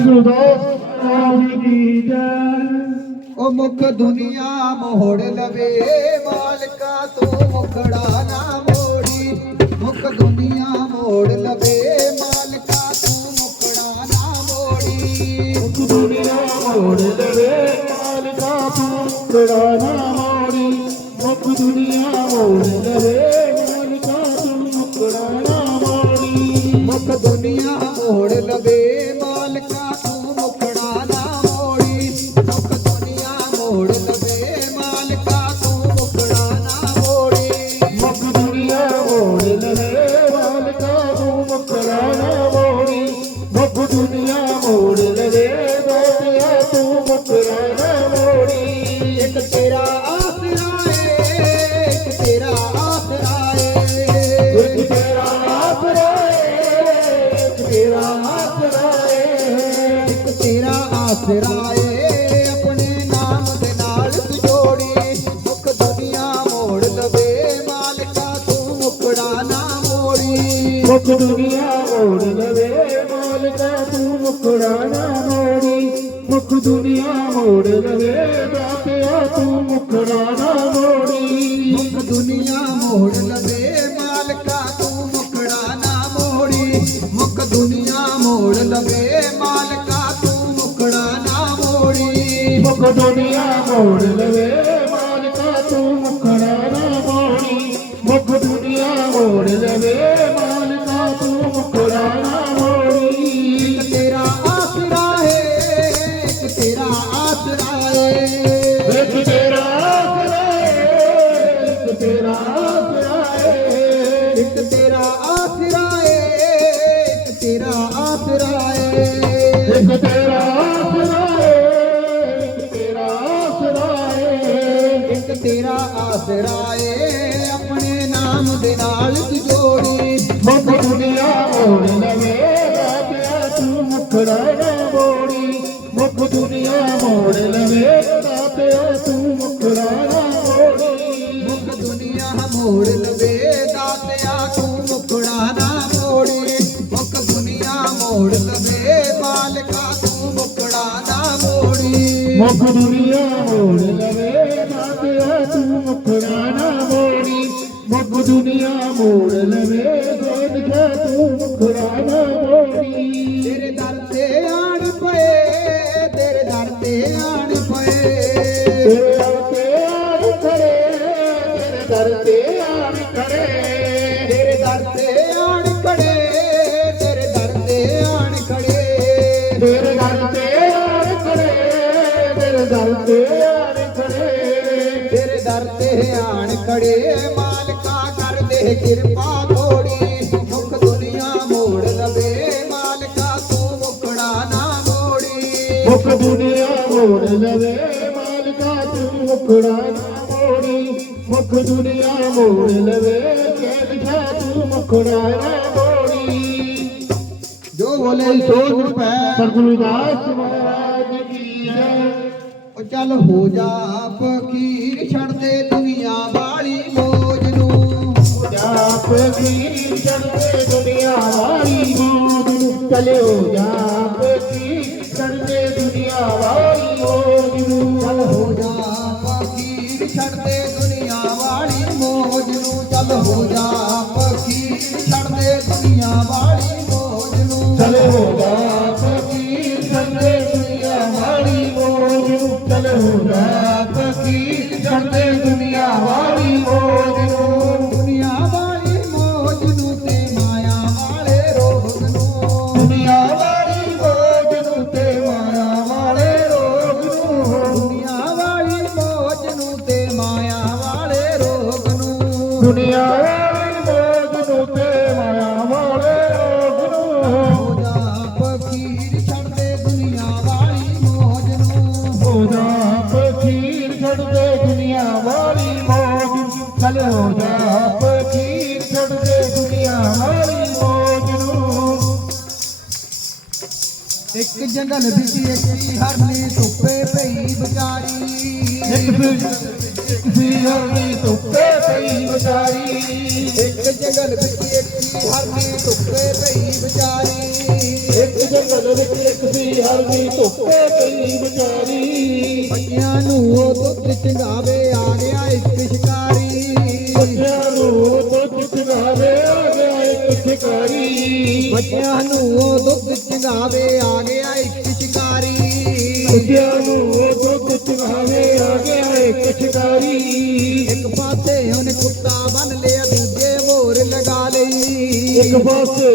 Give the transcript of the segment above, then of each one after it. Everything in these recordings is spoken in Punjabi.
ਸਤਿਗੁਰੂ ਦਾਸ ਮਹਾਰਾਜ ਕੀ ਜੈ। ਉਹ ਮੁਖ ਦੁਨੀਆ ਮੋੜ ਲਵੇ ਮਾਲਕਾ ਤੂੰ ਮੁਖੜਾ ਨਾ ਮੋੜੀ। ਮੁਖ ਦੁਨੀਆ ਮੋੜ ਲਵੇ ਮਾਲਕਾ ਤੂੰ ਮੁਖੜਾ ਨਾ ਮੋੜੀ। ਮੁਖ ਦੁਨੀਆ ਮੋੜ ਲਵੇ ਮਾਲਕਾ ਤੂੰ ਮੁਕੜਾ ਨਾ ਮੋੜੀ। ਮੁਖ ਦੁਨੀਆ ਮੋੜ ਲਵੇ ਲਵੇ ਮਾਲਕਾ ਤੂੰ ਮੁਕੜਾ ਨਾ ਮੋੜੀ। ਮੁਖ ਦੁਨੀਆ ਮੋੜ ਲਵੇ ਮਾਲਕਾ ਤੂੰ ਮੁਕੜਾ ਨਾ ਮੋੜੀ। ਮੁਖ ਦੁਨੀਆ ਮੋੜ ਲਵੇ ਦਾਤਿਆ ਤੂੰ ਮੁਕੜਾ ਨਾ ਮੋੜੀ। ਮੁਖ ਦੁਨੀਆ ਮੋੜ ਲਵੇ ਮਾਲਕਾ ਤੂੰ ਮੁਕੜਾ ਨਾ ਮੋੜੀ। ਮੁਖ ਦੁਨੀਆ ਮੋੜ ਲਵੇ ਮਾਲਕਾ ਤੂੰ ਮੁਕੜਾ ਨਾ ਮੋੜੀ। ਮੁਖ ਦੁਨੀਆ ਮੋੜ ਲਵੇ ਇੱਕ ਤੇਰਾ ਆਸਰਾ ਏ ਇੱਕ ਤੇਰਾ ਆਸਰਾ ਏ। ਇੱਕ ਤੇਰਾ ਆਸਰਾ ਏ ਇੱਕ ਤੇਰਾ ਆਸਰਾ ਏ। ਇੱਕ ਤੇਰਾ ਆਸਰਾ ਏ ਇੱਕ ਤੇਰਾ ਆਸਰਾ ਏ ਆਪਣੇ ਨਾਮ ਦੇ ਨਾਲ ਜੋੜੀ। ਮੁਖ ਦੁਨੀਆ ਮੋੜ ਲਵੇ ਦਾਤਿਆ ਤੂੰ ਮੁਖੜਾ ਨਾ ਮੋੜੀ ਮੁਖ ਦੁਨੀਆ ਮੋੜ ਲਵੇ ਮੁਖ ਦੁਨੀਆ ਮੋੜ ਲਵੇ ਦਾਤਿਆ ਤੂੰ ਮੁਖੜਾ ਨਾ ਮੋੜੀ। ਮੁਖ ਦੁਨੀਆ ਮੋੜ ਲਵੇ ਦਾਤਿਆ ਤੂੰ ਮੁਖੜਾ ਨਾ ਮੋੜੀ। ਤੇਰੇ ਦਰ ਤੇ ਆਣ ਪਏ ਤੇਰੇ ਦਰ ਤੇ ਆਣ ਪਏ। ਤੇਰੇ ਦਰ ਤੇ ਆਣ ਖੜੇ ਤੇਰੇ ਦਰ ਤੇ ਆਣ ਖੜੇ। ਤੇਰੇ ਦਰ ਤੇ ਆਣ ਖੜੇ ਤੇਰੇ ਦਰ ਤੇ ਆਣ ਖੜੇ। ਤੇਰੇ ਦਰ ਤੇ ਦਰ ਤੇ ਆਣ ਖੜੇ। ਤੇਰੇ ਦਰ ਤੇ ਆਣ ਖੜੇ। ਮਾਲਕਾ ਕਰ ਦੇ ਕਿਰਪਾ ਥੋੜੀ। ਮੁਖ ਦੁਨੀਆ ਮੋੜ ਲਵੇ। ਮਾਲਕਾ ਤੂੰ ਮੁਕੜਾ ਨਾ ਮੋੜੀ। ਮੁਖ ਦੁਨੀਆ ਮੋੜ ਲਵੇ। ਮਾਲਕਾ ਤੂੰ ਮੁਖੜਾ ਨਾ ਮੋੜੀ। ਮੁਖ ਦੁਨੀਆ ਮੋੜ ਲਵੇ। ਕੇ ਲਿਖਾ ਤੂੰ ਮੁਖੜਾ ਨਾ ਮੋੜੀ। ਜੋ ਬੋਲੇ ਸੋ ਰੁਪੈ ਸਤਿਗੁਰੂ ਦਾਸ ਚੱਲ ਹੋ ਜਾ ਫਕੀਰ ਛੱਡ ਦੇ ਦੁਨੀਆ ਵਾਲੀ ਮੋਜ ਨੂੰ। ਜਾਪ ਕੀ ਚੜਦੇ ਦੁਨੀਆ ਵਾਲੀ ਮੋਦ ਨੂੰ। ਚਲਿਓ ਜਾਪ ਕੀ ਚੜਦੇ ਦੁਨੀਆ ਵਾਲੀ ਮੋਦ ਨੂੰ। ਚੱਲ ਹੋ ਜਾ ਫਕੀਰ ਛੱਡ ਦੇ ਇੱਕ ਜੰਗਲ ਵਿੱਚ ਇੱਕ ਹਰਨੀ ਧੁੱਪੇ ਪਈ ਵਿਚਾਰੀ। ਇੱਕ ਫਿਰ ਇੱਕ ਹਰਨੀ ਧੁੱਪੇ ਪਈ ਵਿਚਾਰੀ। ਇੱਕ ਜੰਗਲ ਵਿੱਚ ਬੱਚਿਆਂ ਨੂੰ ਦੁੱਧ ਚੁਗਾਵੇ ਆ ਗਿਆ ਇੱਕ ਸ਼ਿਕਾਰੀ ਇੱਕ ਪਾਸੇ ਉਹਨੇ ਕੁੱਤਾ ਬੰਨ ਲਿਆ ਦੂਜੇ ਮੋਰ ਲਗਾ ਲਈ। ਇੱਕ ਪਾਸੇ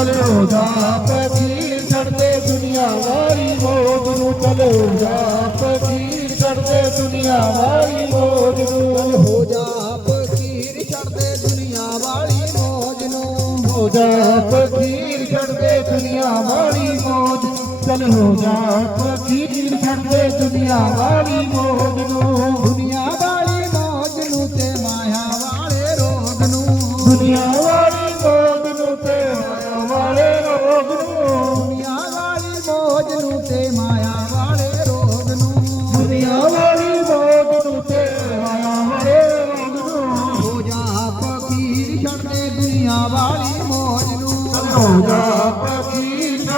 ਚਲੋ ਜਾ ਪਕੀਰ ਛੱਡਦੇ ਦੁਨੀਆ ਵਾਲੀ ਮੋਜ ਨੂੰ ਚਲੋ ਜਾ ਪਕੀਰ ਛੱਡਦੇ ਦੁਨੀਆ ਵਾਲੀ ਮੋਜ ਨੂੰ। ਹੋ ਜਾ ਫਕੀਰ ਛੱਡਦੇ ਦੁਨੀਆ ਵਾਲੀ ਮੋਜ ਨੂੰ। ਹੋ ਜਾ ਫਕੀਰ ਛੱਡਦੇ ਦੁਨੀਆ ਵਾਲੀ ਮੌਜ ਚਲ ਹੋ ਜਾ ਫਕੀਰ ਛੱਡਦੇ ਦੁਨੀਆ ਵਾਲੀ ਮੌਜ ਨੂੰ। ਦੁਨੀਆ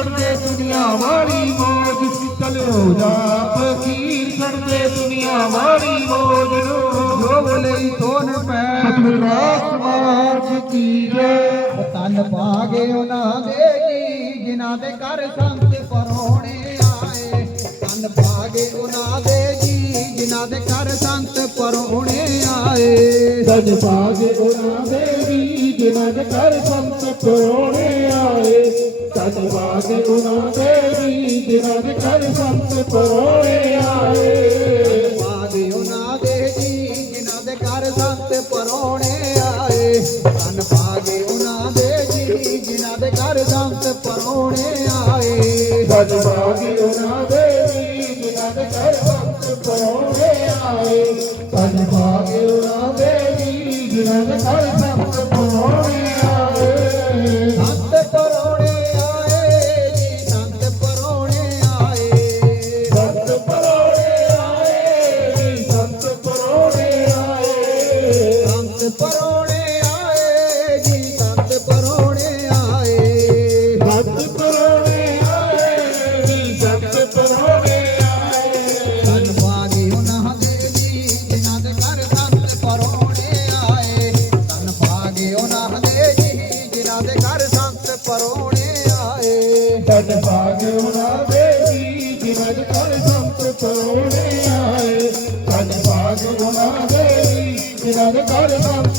ਛੱਡਦੇ ਦੁਨੀਆ ਵਾਲੀ ਮੌਜ ਚਲ ਹੋ ਜਾ ਫਕੀਰ। ਛੱਡਦੇ ਦੁਨੀਆ ਵਾਲੀ ਮੌਜ ਨੂੰ ਜੋ ਲਈ ਤੋਨ ਪੈ। ਸਤਿਗੁਰਾਂ ਸਮਾਜ ਕੀ ਜੈ? ਤਨ ਪਾਗੇ ਉਹਨਾਂ ਦੇ ਜੀ ਜਿਨ੍ਹਾਂ ਦੇ ਘਰ ਸੰਤ ਪਰੋਣੇ ਆਏ। ਤਨ ਪਾਗੇ ਉਹਨਾਂ ਦੇ ਜੀ ਜਿਨ੍ਹਾਂ ਦੇ ਘਰ ਸੰਤ ਪਰੋਣੇ ਆਏ। ਸਜ ਭਾਗ ਉਹਨਾਂ ਦੇ ਵੀ ਜਿਨ੍ਹਾਂ ਦੇ ਘਰ ਸੰਤ ਪਰੋਣੇ ਆਏ ਸਜ ਭਾਗ ਉਹਨਾਂ ਦੇ ਵੀ ਜਿਨ੍ਹਾਂ ਦੇ ਘਰ ਸੰਤ ਪਰੋਣੇ ਆਏ। ਪਾਗੇ ਉਹਨਾਂ ਦੇ ਜੀ ਜਿਨ੍ਹਾਂ ਦੇ ਘਰ ਸੰਤ ਪਰੋਣੇ ਆਏ। ਤਨ ਪਾਗੇ ਉਹਨਾਂ ਦੇ ਜੀ ਜਿਨ੍ਹਾਂ ਦੇ ਘਰ ਸੰਤ ਪਰੋਣੇ ਆਏ। ਸਜ ਭਾਗ ਉਹਨਾਂ ਦੇ ਵੀ ਜਿਨ੍ਹਾਂ ਦੇ ਘਰ ਸੰਤ ਪਰੋਣੇ ਆਏ। ਸਜ ਭਾਗ ਉਹਨਾਂ ਦੇ ਵੀ ਜਿਨ੍ਹਾਂ ਦੇ ਘਰ ਜਿਨ੍ਹਾਂ ਦੇ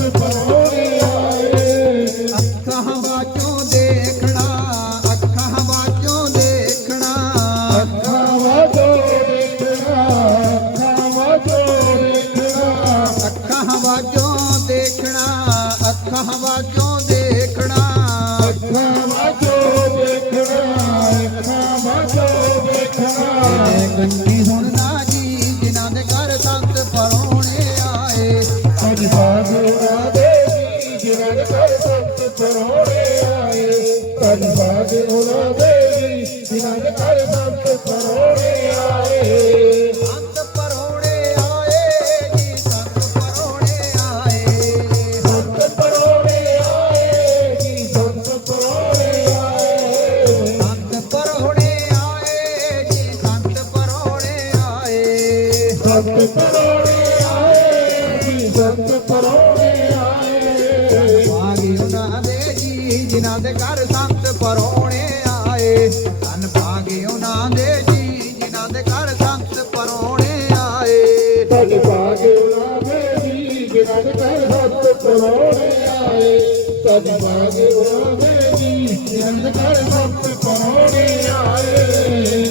ਘਰ ਸੰਤ ਪਰੋਣੇ ਆਏ। ਧੰਨ ਭਾਗੇ ਉਹਨਾਂ ਦੇ ਜੀ, ਜਿਨ੍ਹਾਂ ਦੇ ਘਰ ਸੰਤ ਪਰੋਣੇ ਆਏ। ਸਾਡੇ ਭਾਗ ਉਹਨਾਂ ਦੇ ਵੀ ਜਿਨ੍ਹਾਂ ਦੇ ਘਰ ਸੰਤ ਪਰੋਣੇ ਆਏ। ਸਾਡੇ ਭਾਗ ਉਹਨਾਂ ਦੇ ਵੀ ਜਿਨ੍ਹਾਂ ਦੇ ਘਰ ਸੰਤ ਪਰੋਣੇ ਆਏ।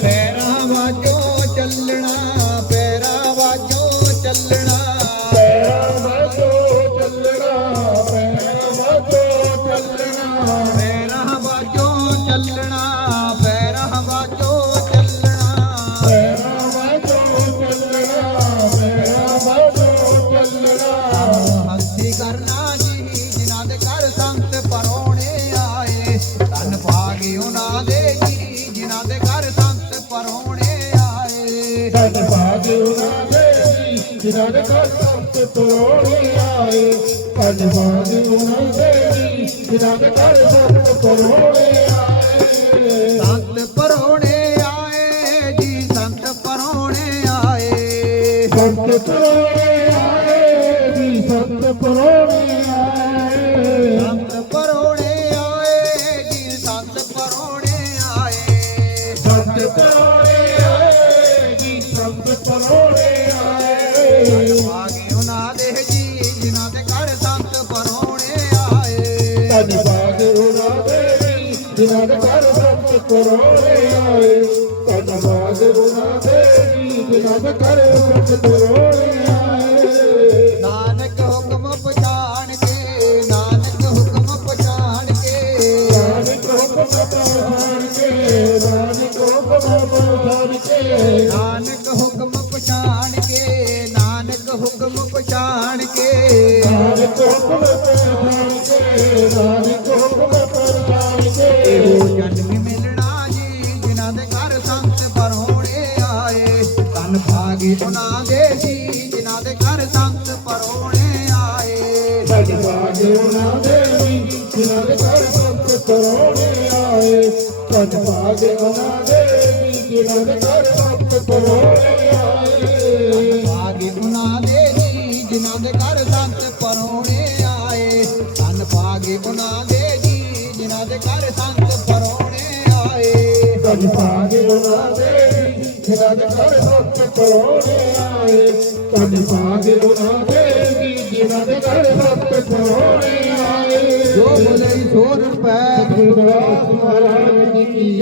ਜਿਨ੍ਹਾਂ ਦੇ ਘਰ ਸੰਤ ਪਰੋਣੇ ਆਏ। ਧੰਨਵਾਦ ਉਹਨਾਂ ਦੇ ਜਿਨ੍ਹਾਂ ਦੇ ਘਰ ਸੰਤ ਪਰੋਣੇ ਆਏ ਸੰਤ ਪਰੋਣੇ ਆਏ ਜੀ ਸੰਤ ਪਰੋਣੇ ਆਏ। ਸੰਤ ਪਰੋਣੇ ਆਏ ਜੀ ਸੰਤ ਪਰੋਣੇ ਆਏ। ਸੰਤ ਪਰੋਣੇ ਆਏ ਜੀ ਸੰਤ ਪਰੋਣੇ ਆਏ। ਸੰਤ ਉਹਨਾਂ ਦੇ ਜੀ। ਜਿਨ੍ਹਾਂ ਦੇ ਘਰ ਸੰਤ ਪਰੋਣੇ ਆਏ। ਧੰਨਵਾਦ ਉਹਨਾਂ ਦੇ ਵੀ ਜਿਨ੍ਹਾਂ ਦੇ ਘਰ ਸੰਤ ਪਰੋਣੇ ਆਏ। ਧੰਨਵਾਦ ਉਹਨਾਂ ਦੇ ਵੀ ਜਿਨ੍ਹਾਂ ਦੇ ਘਰ ਸੰਤ ਪਰੋਣੇ ਆਏ। ਉਹਨਾਂ ਦੇ ਜੀ ਜਿਨ੍ਹਾਂ ਦੇ ਘਰ ਸੰਤ ਪਰੋਣੇ ਆਏ। ਤਨ ਭਾਗੀ ਉਹਨਾਂ ਦੇ ਜੀ ਜਿਨ੍ਹਾਂ ਦੇ ਘਰ ਸੰਤ ਪਰੋਣੇ ਆਏ। ਉਹਨਾਂ ਦੇ ਰੱਜ ਕਰ ਹੱਥ ਪਰੋਣੇ ਆਏ ਤਨ ਭਾਗ ਉਹਨਾਂ ਦੇ ਜੀ ਜਿਨ੍ਹਾਂ ਦੇ ਕਰ ਹੱਥ ਪਰੋਣੇ ਆਏ ਜੋ ਬੁਲਾਈ ਸੋ ਰੁਪਏ ਗੁਰਦਾਸ ਮਹਾਰਾਜ ਜੀ ਕੀ